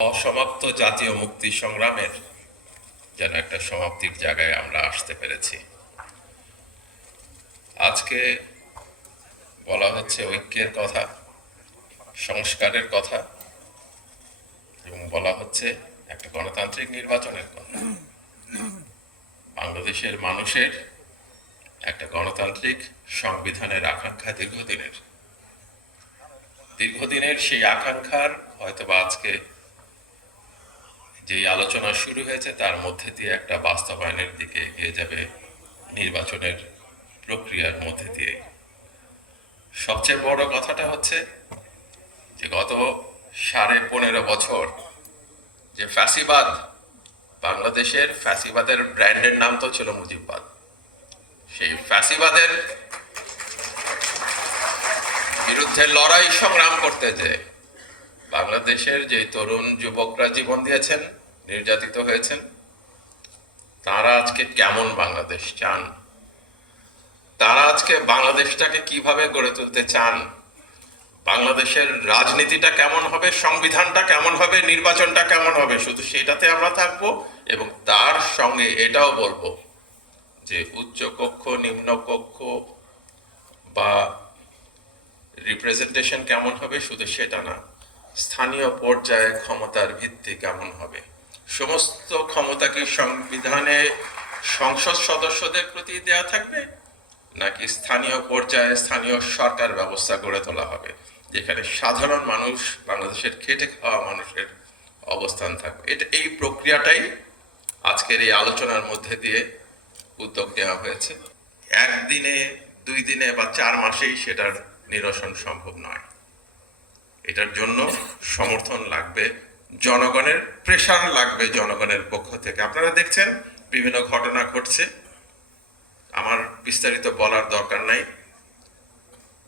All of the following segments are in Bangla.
অসমাপ্ত জাতীয় মুক্তি সংগ্রামের যেন একটা সমাপ্তির জায়গায় আমরা আসতে পেরেছি। আজকে বলা হচ্ছে ঐক্যের কথা, সংস্কারের কথা, এবং বলা হচ্ছে একটা গণতান্ত্রিক নির্বাচনের কথা। বাংলাদেশের মানুষের একটা গণতান্ত্রিক সংবিধানের আকাঙ্ক্ষা দীর্ঘদিনের সেই আকাঙ্ক্ষার হয়তোবা আজকে যে আলোচনা শুরু হয়েছে তার মধ্যে দিয়ে একটা বাস্তবায়নের দিকে এগিয়ে যাবে নির্বাচনের প্রক্রিয়ার মধ্যে দিয়ে। সবচেয়ে বড় কথাটা হচ্ছে যে গত 15.5 বছর যে ফ্যাসিবাদ, বাংলাদেশের ফ্যাসিবাদের ব্র্যান্ডের নাম তো ছিল মুজিববাদ, সেই ফ্যাসিবাদের বিরুদ্ধে লড়াই সংগ্রাম করতে যে বাংলাদেশের যে তরুণ যুবকরা জীবন দিয়েছেন, নির্যাতিত হয়েছেন, তারা আজকে কেমন বাংলাদেশ চান, তারা আজকে বাংলাদেশটাকে কিভাবে গড়ে তুলতে চান, বাংলাদেশের রাজনীতিটা কেমন হবে, সংবিধানটা কেমন হবে, নির্বাচনটা কেমন হবে, শুধু সেটাতে আমরা থাকবো। এবং তার সঙ্গে এটাও বলবো যে উচ্চ কক্ষ, নিম্ন কক্ষ বা রিপ্রেজেন্টেশন কেমন হবে শুধু সেটা না, স্থানীয় পর্যায়ে ক্ষমতার ভিত্তি কেমন হবে, সমস্ত ক্ষমতা কি সংবিধানে সংসদ সদস্যদের প্রতি দেয়া থাকবে, নাকি স্থানীয় পর্যায়ে স্থানীয় সরকার ব্যবস্থা গড়ে তোলা হবে যেখানে সাধারণ মানুষ, বাংলাদেশের খেটে খাওয়া মানুষের অবস্থান থাকবে। এই প্রক্রিয়াটাই আজকের এই আলোচনার মধ্যে দিয়ে উদ্যোগ নেওয়া হয়েছে। একদিনে, 2 দিনে বা 4 মাসেই সেটার নিরসন সম্ভব নয়। এটার জন্য সমর্থন লাগবে, জনগণের প্রেশার লাগবে জনগণের পক্ষ থেকে। আপনারা দেখছেন বিভিন্ন ঘটনা ঘটছে, আমার বিস্তারিত বলার দরকার নাই।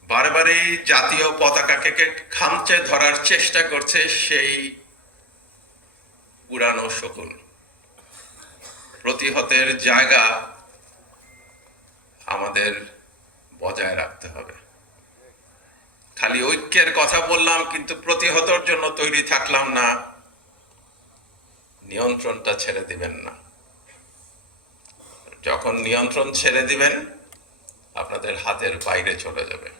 বারবারই জাতীয় পতাকাকে খামচে ধরার চেষ্টা করছে সেই পুরানো শকুন। প্রতিহতের জায়গা আমাদের বজায় রাখতে হবে। খালি ঐক্যের কথা বললাম কিন্তু প্রতিহতর জন্য তৈরি থাকলাম না, নিয়ন্ত্রণটা ছেড়ে দিবেন না। যখন নিয়ন্ত্রণ ছেড়ে দিবেন আপনাদের হাতের বাইরে চলে যাবে।